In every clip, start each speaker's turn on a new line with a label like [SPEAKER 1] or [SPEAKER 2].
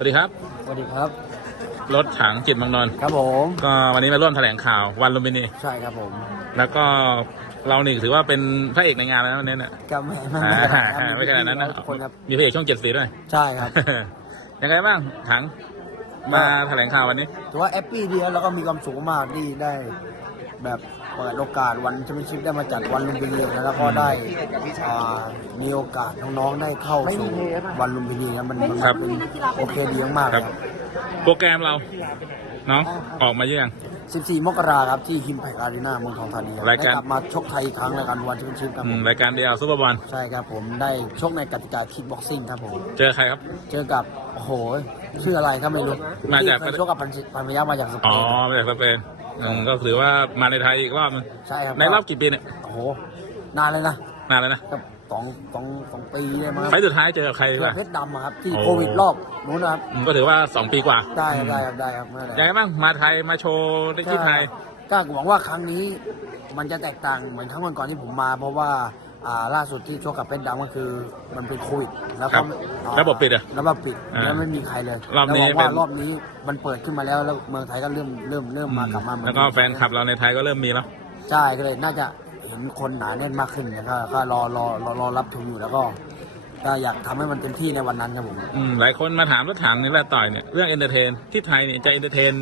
[SPEAKER 1] วัสดีครับ
[SPEAKER 2] สวัสดีครับ
[SPEAKER 1] รถถังจิตเมังนนท์
[SPEAKER 2] ครับผม
[SPEAKER 1] ก็วันนี้มาร่วมแถลงข่าววันลุมพินี
[SPEAKER 2] ใช่ครับผม
[SPEAKER 1] แล้วก็เรานี่ถือว่าเป็นพระเอกในงานแล้วนะวันนี้เนี่ย
[SPEAKER 2] ก็ไม่ไม่
[SPEAKER 1] อ่า
[SPEAKER 2] ไม่ขนาดนั้น
[SPEAKER 1] ไม่ขนาดนั้นนะ
[SPEAKER 2] ทุกคนครับ
[SPEAKER 1] มีพระเอกช่องเจ็ดสีด้วย
[SPEAKER 2] ใช่ครับ
[SPEAKER 1] ยังไงบ้างถัง มาแถลงข่าววันนี้
[SPEAKER 2] ถือว่าแอปปี้ดีนะแล้วก็มีความสุขมากที่ได้แบบ เปิดโอกาสวันแชมเปี้ยนชิพได้มาจัดวันลุมพินีนะแล้วก็ได้อ่ามีโอกาสน้องๆได้เข้าสู่วันลุมพินีนะมันมัน
[SPEAKER 1] ครับ
[SPEAKER 2] เป็นโอเคดีมากๆ
[SPEAKER 1] ค
[SPEAKER 2] เล
[SPEAKER 1] รับ
[SPEAKER 2] ยครับ
[SPEAKER 1] โปรแกรมเราน้องออกมาเยอะยัง
[SPEAKER 2] 14 มกราครับที่ฮิมแพกอารีนาเมืองทองธานีครับ
[SPEAKER 1] รายการ
[SPEAKER 2] ได้กลับมาชกไทยอีกครั้งรายการวันแชมเปี้ยนชิพครับ
[SPEAKER 1] อื
[SPEAKER 2] ผมม
[SPEAKER 1] รายการเดียวซูเปอร์บอล
[SPEAKER 2] ใช่ครับผมได้ชกในกติกาคิกบ็อกซิ่งครับผม
[SPEAKER 1] เจอใครครับ
[SPEAKER 2] เจอกับโอ้โหชื่ออะไรก็ไม่รู้
[SPEAKER 1] มาจาก
[SPEAKER 2] ที่เคยชกกับพันธิพันพยัคฆ์มาจากสเป
[SPEAKER 1] อ๋อนมาจากสเปน อืมก็ถือว่ามาในไทยอีกรอบนึง
[SPEAKER 2] ใช่ครับ
[SPEAKER 1] ในรอบกี่ปีเนี่ย
[SPEAKER 2] โอ้โหนานเลยนะ
[SPEAKER 1] นานแล้วนะ
[SPEAKER 2] กับสองสองสองปีได้มั้ง
[SPEAKER 1] ไฟล์สุดท้ายเจอกับใคร
[SPEAKER 2] เจอ
[SPEAKER 1] บ้าง
[SPEAKER 2] เพชรดำอะครับที่
[SPEAKER 1] โอ้
[SPEAKER 2] โควิดรอบนู้นนะครับ
[SPEAKER 1] อืมก็ถือว่าสองปีกว่า
[SPEAKER 2] ได้ครับได้ครับได้ครับไม่เป็น
[SPEAKER 1] ยัง
[SPEAKER 2] ไร
[SPEAKER 1] ไงบ้างมาไทยมาโชว์ในที่ไทย
[SPEAKER 2] ก็หวังว่าครั้งนี้มันจะแตกต่างเหมือนครั้งก่อนๆที่ผมมา เพราะว่าอ่า ล่าสุดที่ชกกับเพชรดำก็คือ มันเป็นโควิดแล้ว
[SPEAKER 1] ครั
[SPEAKER 2] ก็
[SPEAKER 1] บ
[SPEAKER 2] อ่า
[SPEAKER 1] ระบบปิดอะ
[SPEAKER 2] ระบบปิด
[SPEAKER 1] อ่า
[SPEAKER 2] แล้วไม่มีใครเลย
[SPEAKER 1] รอบนี้
[SPEAKER 2] แล้วหวังว่า
[SPEAKER 1] เป็น
[SPEAKER 2] รอบนี้มันเปิดขึ้นมาแล้วแล้วเมืองไทยก็เริ่มเริ่มเริ่มมากลับมาเหมือน
[SPEAKER 1] แล้วก็แฟนคลับเราในไทยก็เริ่มมีแล้ว
[SPEAKER 2] ใช่ก็เลยน่าจะเห็นคนหนาแน่นมากขึ้นเนี่ยก็ก็รอรอรอรอรับชมอยู่แล้วก็ก็อยากทำให้มันเต็มที่ในวันนั้นครับผม
[SPEAKER 1] อืมหลายคนมาถามรถถังนี่แหละต่อยเนี่ยเรื่องเอนเตอร์เทนที่ไทยเนี่ยจะเอนเตอร์เทน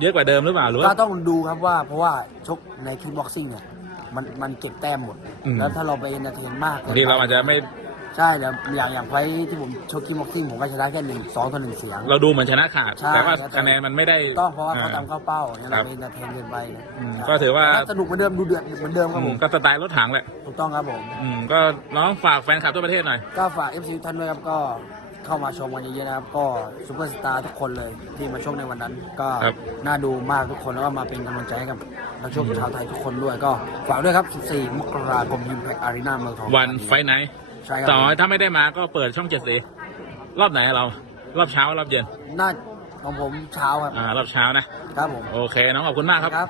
[SPEAKER 1] เยอะกว่าเดิมหรือเปล่าหรือ
[SPEAKER 2] ก็
[SPEAKER 1] ว่า
[SPEAKER 2] ต้องดูครับว่าเพราะว่าชกในคิกบ็อกซิ่งเนี่ย มันมันเก็บแต้มหมด
[SPEAKER 1] อืม
[SPEAKER 2] แล้วถ้าเราไปเอนเตอร์เทนมาก
[SPEAKER 1] บางทีเราอาจจะไม่
[SPEAKER 2] ใช่แล้วอย่างอย่างไฟท์ที่ผมชกคิกบ็อกซิ่งผมก็ชนะแค่หนึ่งสองต่อหนึ่งเสียง
[SPEAKER 1] เราดูเหมือนชนะขาด
[SPEAKER 2] ใช่
[SPEAKER 1] แต่ว่า
[SPEAKER 2] แล้ว
[SPEAKER 1] คะแนนมันไม่ได้
[SPEAKER 2] ต้องเพราะว่าเขา
[SPEAKER 1] อ่
[SPEAKER 2] ทำเข้าเป้าเนี่ย
[SPEAKER 1] ครั
[SPEAKER 2] เรา
[SPEAKER 1] บ
[SPEAKER 2] ไปเอนเตอร์เทนเกินไป
[SPEAKER 1] อืม
[SPEAKER 2] ใช่
[SPEAKER 1] ก็ถือว่า
[SPEAKER 2] แล้วสนุกเหมือนเดิมดูเดือดเหมือนเดิมครับ
[SPEAKER 1] อื
[SPEAKER 2] ผมม
[SPEAKER 1] ก็สไตล์รถถังแหละ
[SPEAKER 2] ถูกต้องครับผม
[SPEAKER 1] อืมก็น้องฝากแฟนคลับทั่วประเทศหน่อย
[SPEAKER 2] ก็ฝาก FC ท่านด้วยครับก็ เข้ามาชมกันเยอะๆนะครับ ก็ซูเปอร์สตาร์ทุกคนเลยที่มาชมในวันนั้น ก็
[SPEAKER 1] ครับ
[SPEAKER 2] น่าดูมากทุกคนแล้วก็มาเป็นกำลังใจให้กับนักชกชาวไทยทุกคนด้วยก็ฝากด้วยครับ 14 มกราคมยิมแพกอารีนาเมืองทอง
[SPEAKER 1] วันไฟไหน
[SPEAKER 2] ใช่ครั
[SPEAKER 1] ต่อถ้าไม่ได้มาก็เปิดช่องเจ็ดสีรอบไหนเรา รอบเช้ารอบเย็น
[SPEAKER 2] น่าของผมเช้าครับ
[SPEAKER 1] อ่ารอบเช้านะครับ
[SPEAKER 2] ผม
[SPEAKER 1] โอเคน้องขอบคุณมากครับ
[SPEAKER 2] ครับ